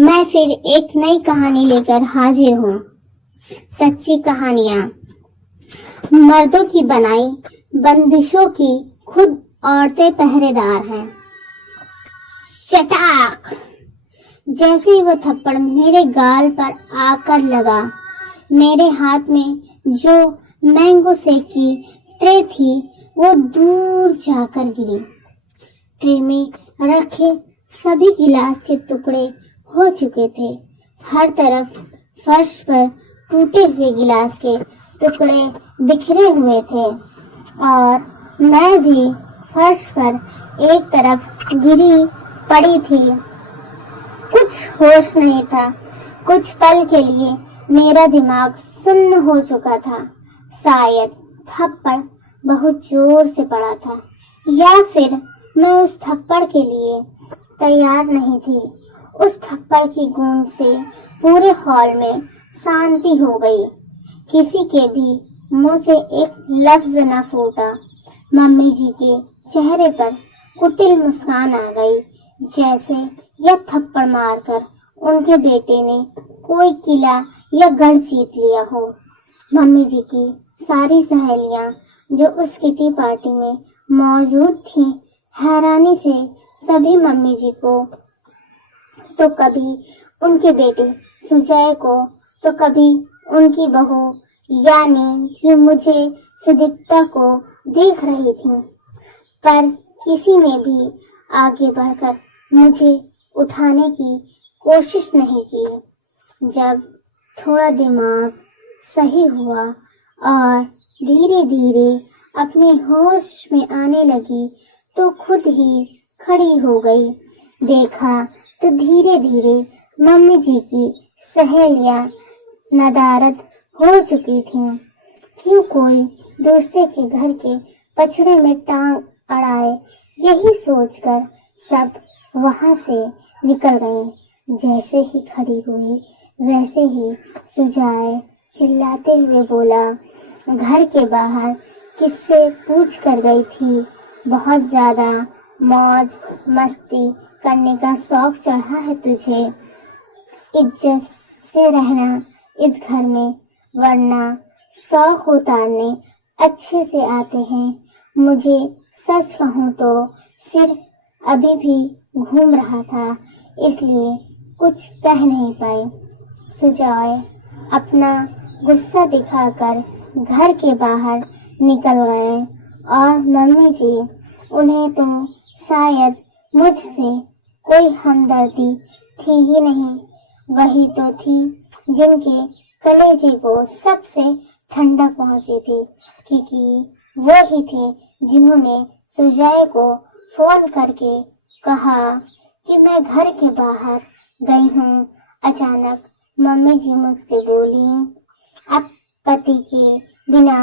मैं फिर एक नई कहानी लेकर हाजिर हूँ। सच्ची कहानियाँ, मर्दों की बनाई, बंदिशों की खुद औरतें पहरेदार हैं। चटाक! जैसे ही वो थप्पड़ मेरे गाल पर आकर लगा, मेरे हाथ में जो मैंगो शेक की ट्रे थी वो दूर जाकर गिरी। ट्रे में रखे सभी गिलास के टुकड़े हो चुके थे। हर तरफ फर्श पर टूटे हुए गिलास के टुकड़े बिखरे हुए थे और मैं भी फर्श पर एक तरफ गिरी पड़ी थी। कुछ होश नहीं था। कुछ पल के लिए मेरा दिमाग सुन्न हो चुका था। शायद थप्पड़ बहुत जोर से पड़ा था या फिर मैं उस थप्पड़ के लिए तैयार नहीं थी। उस थप्पड़ की गूंज से पूरे हॉल में शांति हो गई। किसी के भी मुंह से एक लफ्ज न फूटा। मम्मी जी के चेहरे पर कुटिल मुस्कान आ गई, जैसे यह थप्पड़ मारकर उनके बेटे ने कोई किला या गढ़ जीत लिया हो। मम्मी जी की सारी सहेलियां जो उस किटी पार्टी में मौजूद थीं, हैरानी से सभी मम्मी जी को, तो कभी उनके बेटे सुजय को, तो कभी उनकी बहू यानी कि मुझे सुदीप्ता को देख रही थी, पर किसी ने भी आगे बढ़कर मुझे उठाने की कोशिश नहीं की। जब थोड़ा दिमाग सही हुआ और धीरे धीरे अपने होश में आने लगी तो खुद ही खड़ी हो गई। देखा तो धीरे धीरे मम्मी जी की सहेलियां नदारद हो चुकी थीं। क्यों कोई दूसरे के घर के पछड़े में टांग अड़ाए, यही सोचकर सब वहां से निकल गए। जैसे ही खड़ी हुई वैसे ही सुजाए चिल्लाते हुए बोला, घर के बाहर किससे पूछ कर गई थी? बहुत ज्यादा मौज मस्ती करने का शौक चढ़ा है तुझे। इज्जत से रहना इस घर में, वरना शौक उतारने अच्छे से आते हैं। मुझे सच कहूँ तो सिर अभी भी घूम रहा था, इसलिए कुछ कह नहीं पाई। सुजॉय अपना गुस्सा दिखाकर घर के बाहर निकल गए और मम्मी जी, उन्हें तो शायद मुझसे कोई हमदर्दी थी ही नहीं। वही तो थी जिनके कलेजे को सबसे ठंडक पहुंची थी, क्योंकि वो ही थी जिन्होंने सुजय को फोन करके कहा कि मैं घर के बाहर गई हूँ। अचानक मम्मी जी मुझसे बोली, अब पति के बिना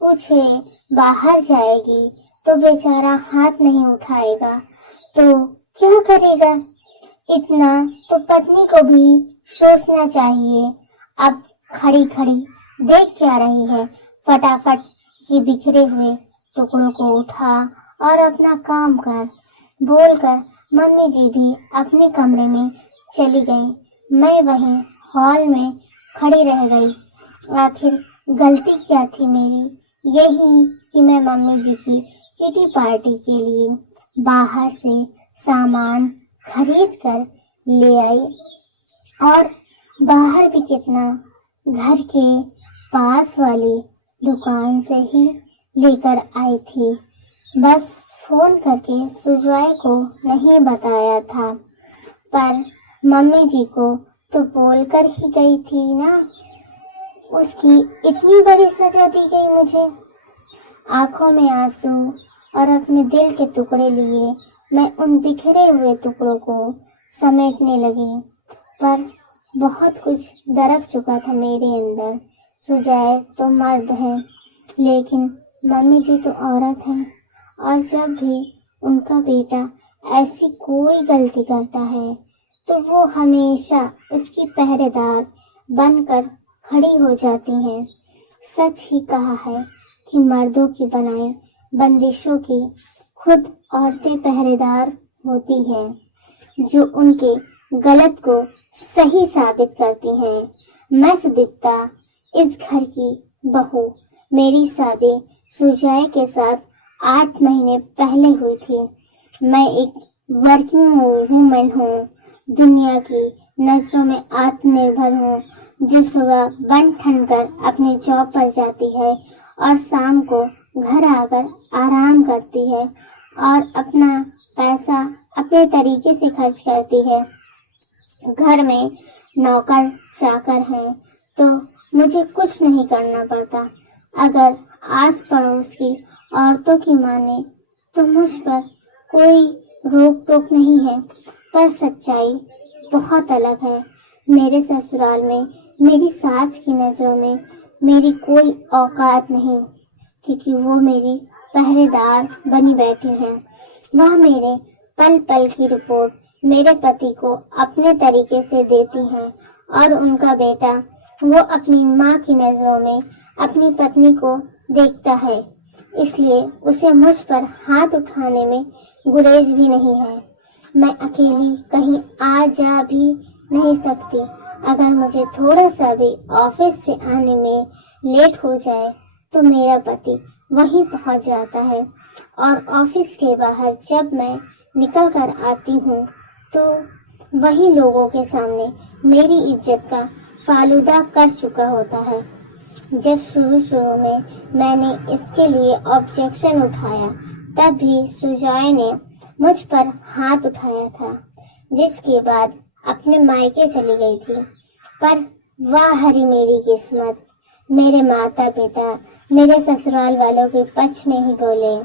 पूछे बाहर जाएगी तो बेचारा हाथ नहीं उठाएगा तो क्या करेगा? इतना तो पत्नी को भी सोचना चाहिए। अब खड़ी खड़ी देख क्या रही है? फटाफट ये बिखरे हुए टुकड़ों को उठा और अपना काम कर, बोलकर मम्मी जी भी अपने कमरे में चली गई। मैं वहीं हॉल में खड़ी रह गई। आखिर गलती क्या थी मेरी? यही कि मैं मम्मी जी की किटी पार्टी के लिए बाहर से सामान खरीद कर ले आई, और बाहर भी कितना, घर के पास वाली दुकान से ही लेकर आई थी। बस फोन करके सुजॉय को नहीं बताया था, पर मम्मी जी को तो बोलकर ही गई थी ना। उसकी इतनी बड़ी सजा दी गई मुझे। आंखों में आंसू और अपने दिल के टुकड़े लिए मैं उन बिखरे हुए टुकड़ों को समेटने लगी, पर बहुत कुछ दरक चुका था मेरे अंदर। सुजय तो मर्द है, लेकिन मम्मी जी तो औरत है, और जब भी उनका बेटा ऐसी कोई गलती करता है तो वो हमेशा उसकी पहरेदार बनकर खड़ी हो जाती हैं। सच ही कहा है कि मर्दों की बनाई बंदिशों की खुद औरतें पहरेदार होती हैं, जो उनके गलत को सही साबित करती हैं। मैं सुदीप्ता, इस घर की बहू। मेरी शादी सुजय के साथ 8 महीने पहले हुई थी। मैं एक वर्किंग वूमेन हूँ, दुनिया की नजरों में आत्मनिर्भर हूँ, जो सुबह बन ठन कर अपनी जॉब पर जाती है और शाम को घर आकर आराम करती है और अपना पैसा अपने तरीके से खर्च करती है। घर में नौकर चाकर हैं तो मुझे कुछ नहीं करना पड़ता। अगर आस पड़ोस की औरतों की माने तो मुझ पर कोई रोक टोक नहीं है, पर सच्चाई बहुत अलग है। मेरे ससुराल में मेरी सास की नजरों में मेरी कोई औकात नहीं, क्योंकि वो मेरी पहरेदार बनी बैठी हैं। वह मेरे पल पल की रिपोर्ट मेरे पति को अपने तरीके से देती हैं और उनका बेटा वो अपनी माँ की नजरों में अपनी पत्नी को देखता है, इसलिए उसे मुझ पर हाथ उठाने में गुरेज भी नहीं है। मैं अकेली कहीं आ जा भी नहीं सकती। अगर मुझे थोड़ा सा भी ऑफिस से आने में लेट हो जाए तो मेरा पति वहीं पहुंच जाता है और ऑफिस के बाहर जब मैं निकल कर आती हूँ तो वही लोगों के सामने मेरी इज्जत का फालूदा कर चुका होता है। जब शुरू में मैंने इसके लिए ऑब्जेक्शन उठाया तब भी सुजय ने मुझ पर हाथ उठाया था, जिसके बाद अपने मायके चली गई थी। पर वाह हरी मेरी किस्मत, मेरे माता पिता मेरे ससुराल वालों के पक्ष में ही बोले,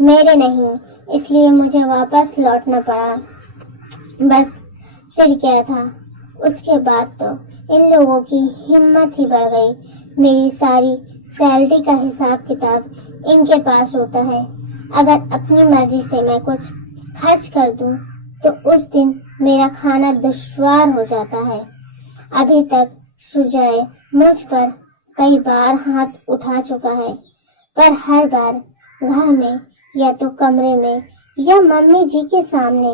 मेरे नहीं, इसलिए मुझे वापस लौटना पड़ा। बस फिर क्या था, उसके बाद तो इन लोगों की हिम्मत ही बढ़ गई। मेरी सारी सैलरी का हिसाब किताब इनके पास होता है। अगर अपनी मर्जी से मैं कुछ खर्च कर दूं तो उस दिन मेरा खाना दुश्वार हो जाता है। अभी तक सुजय मुझ पर कई बार हाथ उठा चुका है, पर हर बार घर में या तो कमरे में या मम्मी जी के सामने,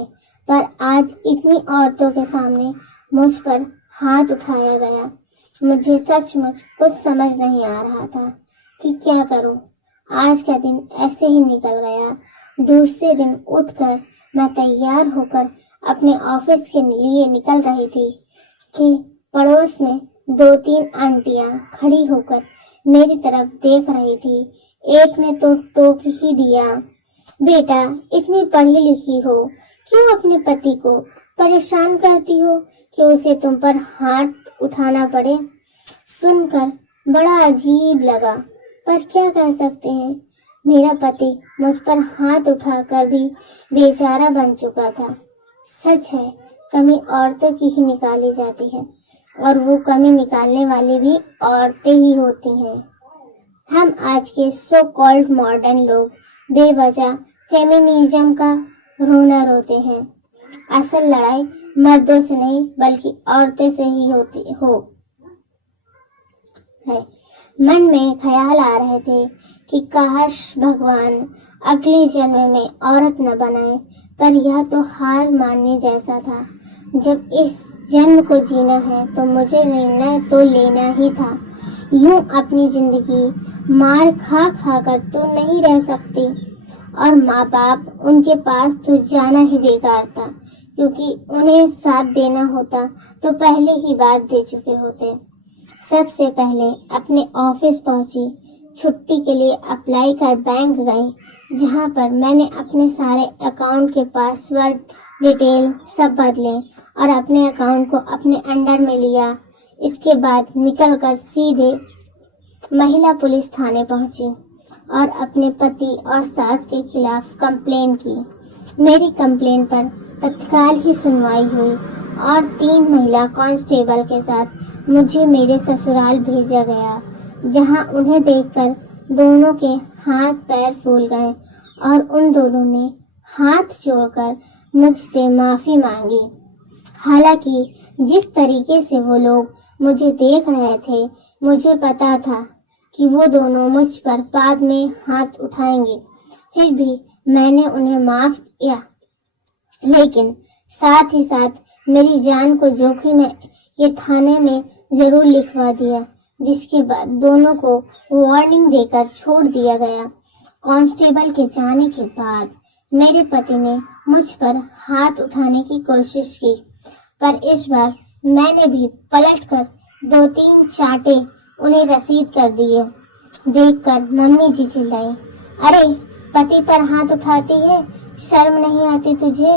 पर आज इतनी औरतों के सामने मुझ पर हाथ उठाया गया। मुझे सचमुच कुछ समझ नहीं आ रहा था कि क्या करूं। आज का दिन ऐसे ही निकल गया। दूसरे दिन उठकर मैं तैयार होकर अपने ऑफिस के लिए निकल रही थी कि पड़ोस में 2-3 आंटियां खड़ी होकर मेरी तरफ देख रही थी। एक ने तो टोक ही दिया, बेटा इतनी पढ़ी लिखी हो, क्यों अपने पति को परेशान करती हो कि उसे तुम पर हाथ उठाना पड़े। सुनकर बड़ा अजीब लगा, पर क्या कह सकते हैं, मेरा पति मुझ पर हाथ उठाकर भी बेचारा बन चुका था। सच है, कमी औरतों की ही निकाली जाती है और वो कमी निकालने वाली भी औरतें ही होती हैं। हम आज के सो कॉल्ड मॉडर्न लोग बेवजह फेमिनिज्म का रोना रोते हैं। असल लड़ाई मर्दों से नहीं बल्कि औरतें से ही होती है। मन में ख्याल आ रहे थे कि काश भगवान अगले जन्म में औरत न बनाए, पर यह तो हार मानने जैसा था। जब इस जन्म को जीना है तो मुझे निर्णय तो लेना ही था। यूं अपनी जिंदगी मार खा खा कर तो नहीं रह सकती, और माँ बाप उनके पास तो जाना ही बेकार था, क्योंकि उन्हें साथ देना होता तो पहले ही बार दे चुके होते। सबसे पहले अपने ऑफिस पहुंची, छुट्टी के लिए अप्लाई कर बैंक गई, जहां पर मैंने अपने सारे अकाउंट के पासवर्ड डिटेल सब बदले और अपने अकाउंट को अपने अंडर में लिया। इसके बाद निकलकर सीधे महिला पुलिस थाने पहुंची और अपने पति और सास के खिलाफ कंप्लेन की। मेरी कंप्लेन पर तत्काल ही सुनवाई हुई और 3 महिला कांस्टेबल के साथ मुझे मेरे ससुराल भेजा गया, जहां उन्हें देखकर दोनों के हाथ पैर फूल गए और उन दोनों ने हाथ जोड़कर मुझसे माफी मांगी। हालांकि जिस तरीके से वो लोग मुझे देख रहे थे, मुझे पता था कि वो दोनों मुझ पर बाद में हाथ उठाएंगे। फिर भी मैंने उन्हें माफ किया, लेकिन साथ ही साथ मेरी जान को जोखिम में ये थाने में जरूर लिखवा दिया, जिसके बाद दोनों को वार्निंग देकर छोड़ दिया गया। कांस्टेबल के जाने के बाद मेरे पति ने मुझ पर हाथ उठाने की कोशिश की, पर इस बार मैंने भी पलटकर 2-3 चांटे उन्हें रसीद कर दिए। देखकर मम्मी जी चिल्लाई, अरे पति पर हाथ उठाती है, शर्म नहीं आती तुझे?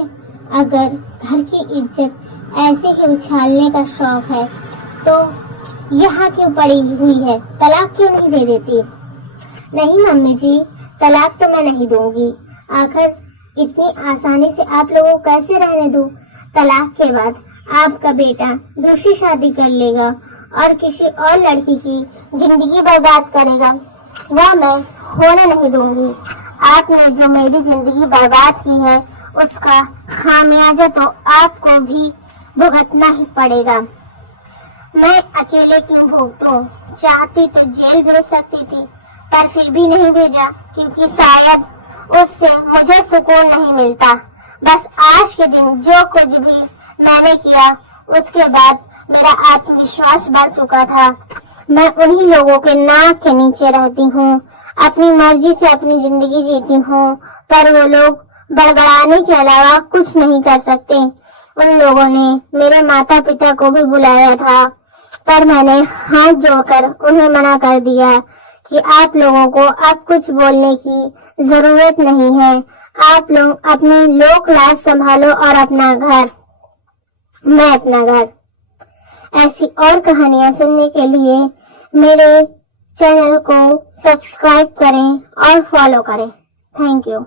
अगर घर की इज्जत ऐसे ही उछालने का शौक है तो यहाँ क्यों पड़ी हुई है? तलाक क्यों नहीं दे देती? नहीं मम्मी जी, तलाक तो मैं नहीं दूंगी। आखिर इतनी आसानी से आप लोगों को कैसे रहने दूं? तलाक के बाद आपका बेटा दूसरी शादी कर लेगा और किसी और लड़की की जिंदगी बर्बाद करेगा। वह मैं होने नहीं दूंगी। आपने जो मेरी जिंदगी बर्बाद की है उसका खामियाजा तो आपको भी भुगतना ही पड़ेगा। मैं अकेले क्यों भुगतूं? चाहती तो जेल भेज सकती थी, पर फिर भी नहीं भेजा, क्योंकि शायद उससे मुझे सुकून नहीं मिलता। बस आज के दिन जो कुछ भी मैंने किया उसके बाद मेरा आत्मविश्वास बढ़ चुका था। मैं उन्हीं लोगों के नाक के नीचे रहती हूँ, अपनी मर्जी से अपनी जिंदगी जीती हूँ, पर वो लोग बड़बड़ाने के अलावा कुछ नहीं कर सकते। उन लोगों ने मेरे माता पिता को भी बुलाया था, पर मैंने हाथ जोड़कर उन्हें मना कर दिया कि आप लोगों को अब कुछ बोलने की जरूरत नहीं है। आप लोग अपनी लोक लाज संभालो और अपना घर, मैं अपना घर। ऐसी और कहानियां सुनने के लिए मेरे चैनल को सब्सक्राइब करें और फॉलो करें। Thank you.